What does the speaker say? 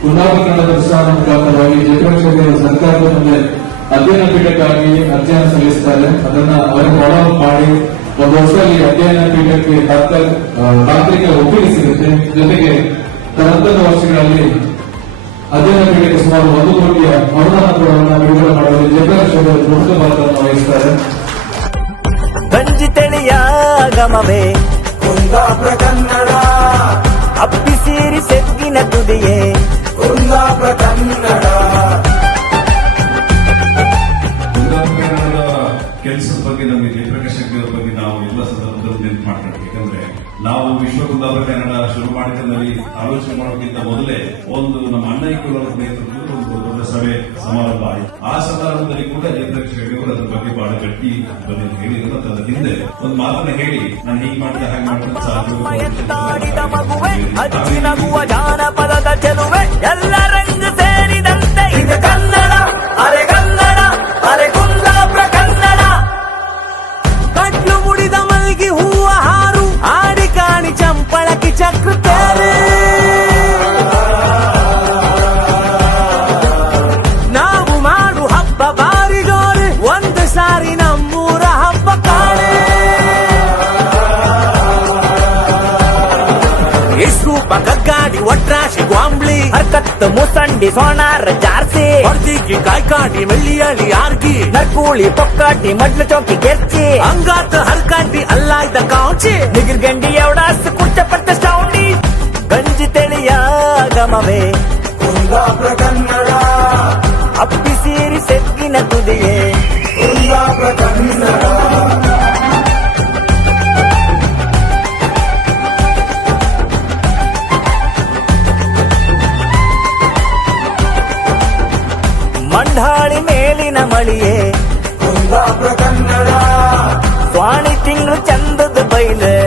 ಪುನರಾವೀಕರಣ ಪ್ರತಿಷ್ಠಾನ ಮುಖಾಂತರವಾಗಿ ಸರ್ಕಾರದ ಮುಂದೆ ಅಧ್ಯಯನ ಪೀಠಕ್ಕಾಗಿ ಅಧ್ಯಯನ ಸಲ್ಲಿಸುತ್ತಾರೆ ಅದನ್ನ ಅವರು ಮಾಡಿ. ಒಂದು ವರ್ಷದಲ್ಲಿ ಅಧ್ಯಯನ ಪೀಠಕ್ಕೆ ತಾಂತ್ರಿಕ ಒಪ್ಪಿಗೆ ಸಿಗುತ್ತೆ. ಜೊತೆಗೆ ತರಂತದ ವರ್ಷಗಳಲ್ಲಿ ಅಧ್ಯಯನ ಪೀಠಕ್ಕೆ ಸುಮಾರು ಒಂದು ಕೋಟಿಯ ಅನುದಾನ ಕೂಡ ಬಿಡುಗಡೆ ಮಾಡಲು ಜಟೋತ್ಸವದ ಪ್ರಮುಖ ಪಾತ್ರವನ್ನು ವಹಿಸುತ್ತಾರೆ ಗಮವೇ ಕನ್ನಡ. ಬಗ್ಗೆ ನಮಗೆ ಜಯಪ್ರಕಾಶ್ ಹೆಗ್ಡೆ ಅವ್ರ ಬಗ್ಗೆ ನಾವು ಎಲ್ಲ ಸಂದರ್ಭದಲ್ಲಿ ನೆನಪು ಮಾಡ್ತೇವೆ ಯಾಕಂದ್ರೆ ನಾವು ವಿಶ್ವ ಕುಂದಾಪುರ ಕನ್ನಡ ಶುರು ಮಾಡಿದಲ್ಲಿ ಆಲೋಚನೆ ಮಾಡೋಕ್ಕಿಂತ ಮೊದಲೇ ಒಂದು ನಮ್ಮ ಅಣ್ಣಯ್ಯಕುಲವರ ನೇತೃತ್ವದಲ್ಲಿ ಒಂದು ದೊಡ್ಡ ಸಭೆ ಸಮಾರಂಭ ಆಯಿತು. ಆ ಸಂದರ್ಭದಲ್ಲಿ ಕೂಡ ಜಯಪ್ರಕಾಶ್ ಹೆಗ್ಡೆ ಅವರು ಅದ್ರ ಬಗ್ಗೆ ಬಹಳ ಗಟ್ಟಿ ಬಂದಿದ್ದು ಹೇಳಿದ್ರು. ಅದರ ಹಿಂದೆ ಒಂದು ಮಾತನ್ನ ಹೇಳಿ ನಾನು ಹೀಗೆ ಮಾಡಿದ ಹಾಗೆ ಸಾಧ್ಯ ಮಾಡ್ತಾ ಮಗುವೆ ಕಗ್ಗಾಡಿ ಒಟ್ರಾಶಿ ಗ್ವಾಂಬ್ಳಿ ಹರ್ಕತ್, ಮುಸಂಡಿ, ಸೋನಾರ, ಜಾರ್ಸಿ ಹೊಡ್ದಿಗಿ ಕಾಯ್ಕಾಡಿ ಮೆಳ್ಳಿಯಳಿ ಆರ್ಗಿ, ನರ್ಕೂಳಿ, ಪೊಕ್ಕಾಟಿ, ಮಡ್ಲ ಚೌಕಿ, ಗೆರ್ಚಿ, ಅಂಗಾತ, ಹರ್ಕಾಟಿ, ಅಲ್ಲಾಯ್ದ ಕಾಂಚಿ ನಿಗಿರ್ಗಂಡಿ ಎವಡಾಸ್ ಕುಟ್ಟಪಟ್ಟ ಸ್ಟೌಂಡಿ ಗಂಜಿ ತೆಳಿಯ ಗಮವೇ ಅಪ್ಪಿ ಸೀರಿ ಸೆಕ್ಕಿನ ತುದಿಯೇ ಮಂಡಾಳಿ ಮೇಲಿನ ಮಳಿಯೇ? ಕುಂದಾಪುರ ಕನ್ನಡ. ಸ್ವಾಣಿ ತಿಂಗಳು ಚಂದದ ಬೈಲೆ?